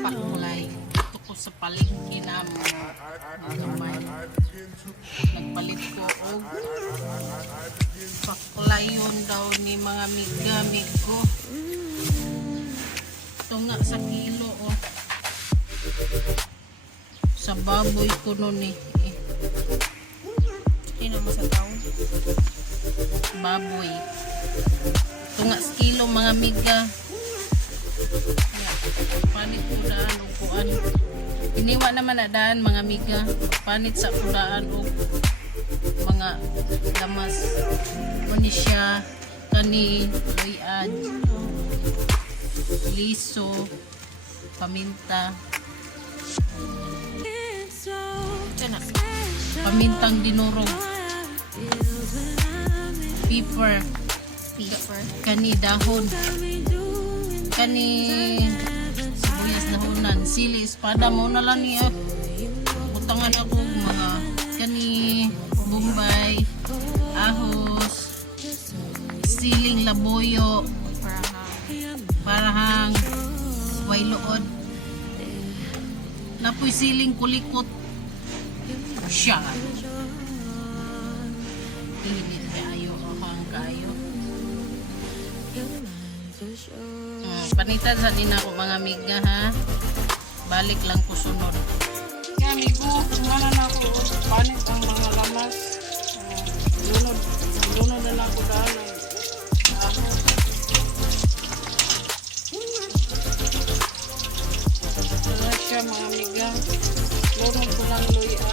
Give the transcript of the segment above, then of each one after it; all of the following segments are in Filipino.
pakulay. Ito ko sa palengke na gamay. Nagpalit ko og pakulay yun daw ni mga migamig ko. Ito nga sa kilo oh. Sa baboy ko nun eh. Sino mo sa tao? Baboy. Ito nga sa kilo mga miga. Panit ko daan o kuan. Iniwa naman na daan mga miga. Panit sa kudaan o mga lamas. Manisya, kani, luyan, liso, paminta. Diyan na. Pamintang dinurog. Pepper. Pepper. Kani dahon. Kani sibuyas dahonan. Sili espada mo na lang niya. Butangan ako mga kani bombay, ahos, siling laboyo, parahang waylood. Napoy siling kulikot. Siya. Init kayo o hang kayo. Panitan sa din ako mga miga ha. Balik lang ko sunod. Yan amigo, kumana na ako. Panit ang mga lamas. Lunod na lang ko daan. Wala siya mga miga. Lunod ko lang luya.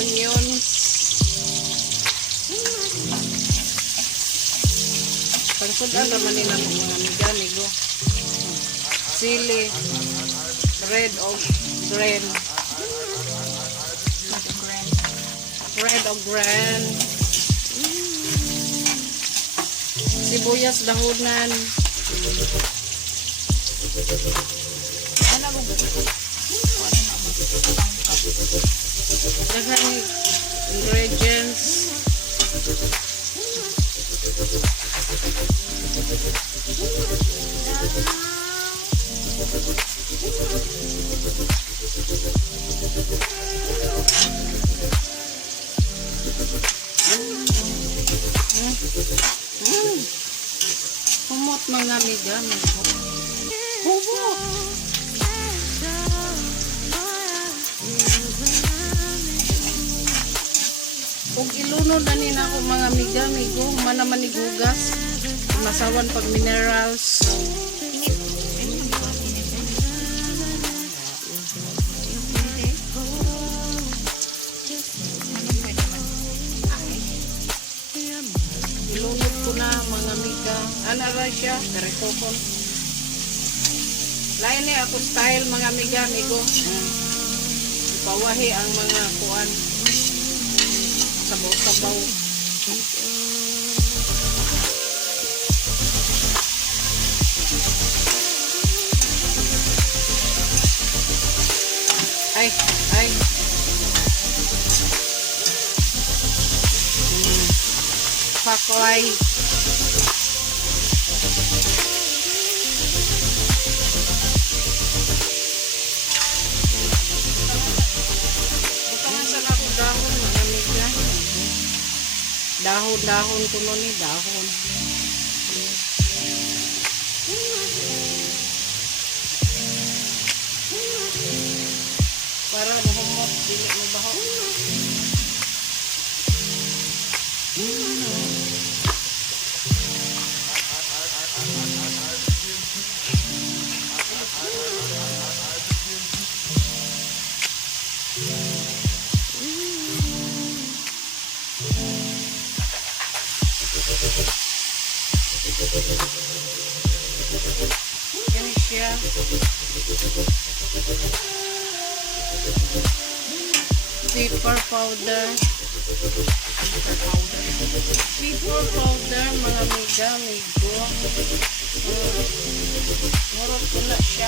Onions. Pagsudan naman nila mga miga-migo. Sili. Bread of grain. Bread of grain. Sibuyas dahonan. Ano ba ba? Daghang ingredients. Kumot mga miga. Bubo. Kung ilunod na nila ako mga miga-migo, manaman igugas, masawan pag minerals. Ilunod ko na mga miga. Ano ra siya? Karitokon. Lain ni ako style mga miga-migo. Ipawahi ang mga kuan. Sabaw-sabaw. Ay. Paklay. Ito nga sa ako dahon, mga miga. Dahon ko nun eh, dahon. Para mahumot, dili mo baho. Yan siya. Pepper powder. Pepper powder, mga miga, migo. Murot ko na siya.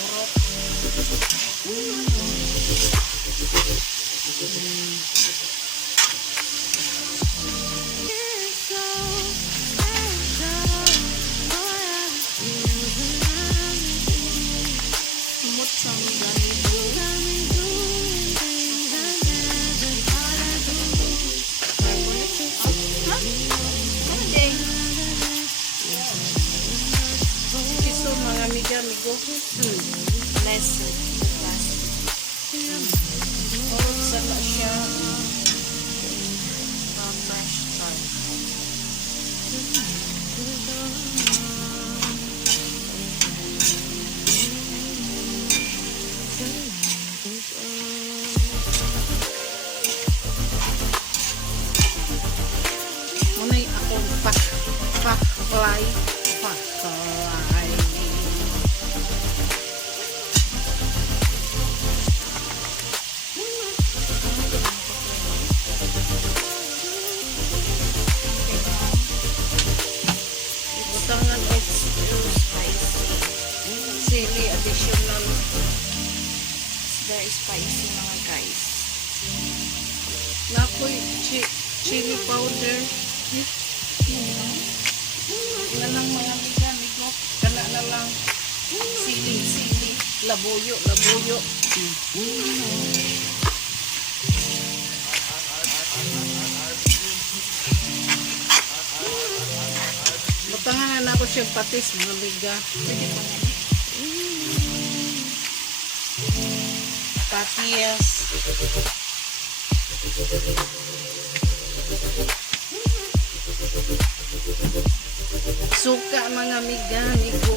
Murot. Kumot sa mga gamit. Piso mga amiga, amigo. Less class. Murot sana siya. Fresh start. Muna'y akong paklay. Butangan it's Spicy. sili additional. It's very spicy mga guys. Nakoy chili powder. Na lang mga amiga, amigo. Kana na lang. Sili. Labuyo. Butangan na ako siyang patis mga amiga. Pwede pa nga. Patis. Suka mga amiga, amigo.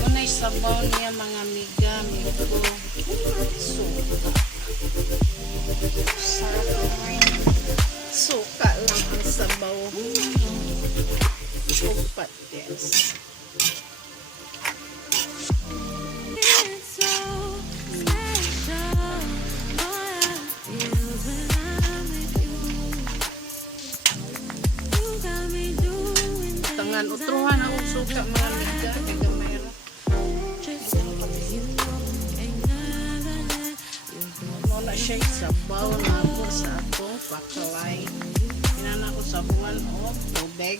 Muna'y sabaw niya mga amiga, amigo. Suka. Sarap naman. Suka lang ang sabaw. O patis. Tangan utruhan ang suka mga amiga, kay gamay ra. Muna siya isabaw na ako sa atong pakalay. Hinana ko sabungan o tubig.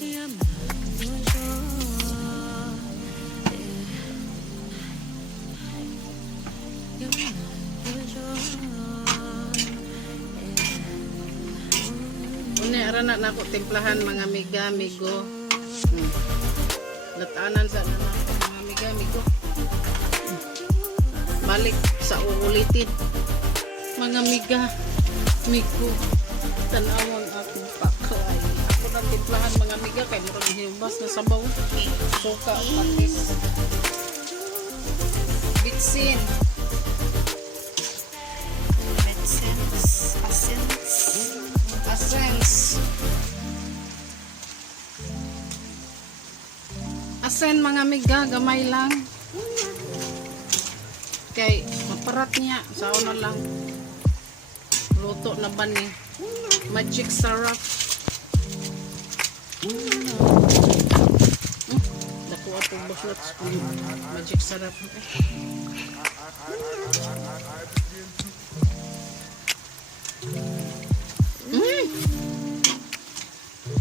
Una ara na nako timplahan mga amiga, amigo. Latanan sa na nako mga amiga, amigo. Balik sa uulitin. Mga amiga, amigo. Tanawang ako paklay. Ako na timplahan mga amiga kay murag hinubas na sabaw. Suka, patis. Bitsin. Medicines. Essence. Asen mga amiga, gamay lang. Kay maparat niya, sao na lang. Luto na ba ni? Magic syrup. Dako ato buslot. Magic syrup.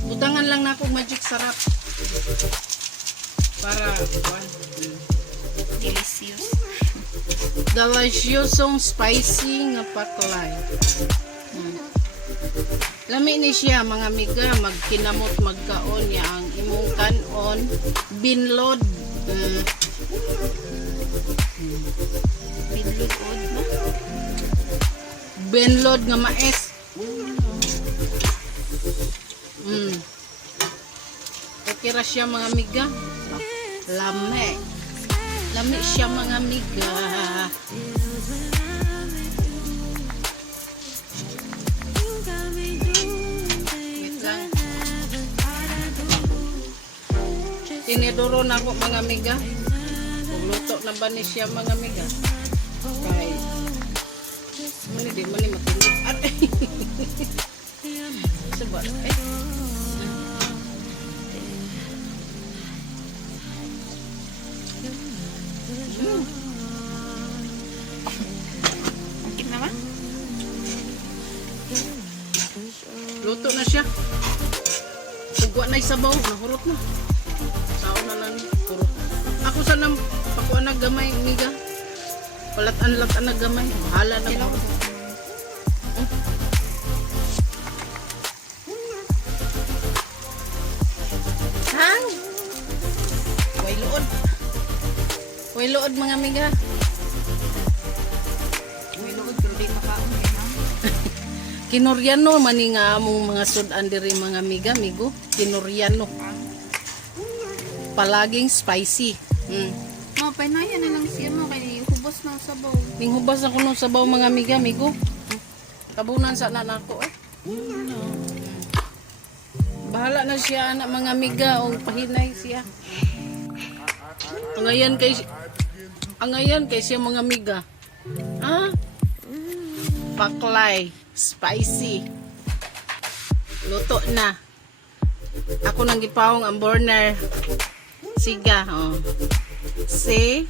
Butangan lang na akong magic syrup. Para Delicious. deliciosong spicy nga paklay. Lami ni siya mga amiga, magkinamot magkaon niya ang imong kanon binlod. Binlod od na. Binlod nga mais. Okay ra siya mga amiga. Lami. Lami siya mga amiga. Wait lang. Tinidoro na ako mga amiga. Kung luto na ba ni siya mga amiga? Kay mali di mali matindi. suka. Eh. Okay na ba? Luto na siya. Sugwa na isabaw, nahurot na. Sao na lang, kurot. Ako sa nang pakuha na gamay, miga. Palatan-latan na gamay. Hala na ko. Hang! Way luod. Way luod mga miga. May lugod pero di makaon eh, ha? Kinuryano mani nga among mga sudan diri mga miga, migo. Kinuryano. Palaging spicy. Mapay na yan na lang siya mo kay hubos na sabaw. Minghubas ako nung sabaw mga miga, migo. Tabunan sa nanako eh. Bahala na siya anak mga miga o pahinay siya. Angayan kay siya mga miga. Ah? Paklay, spicy. Luto na. Ako nang gipawong ang burner. Siga, oh. See?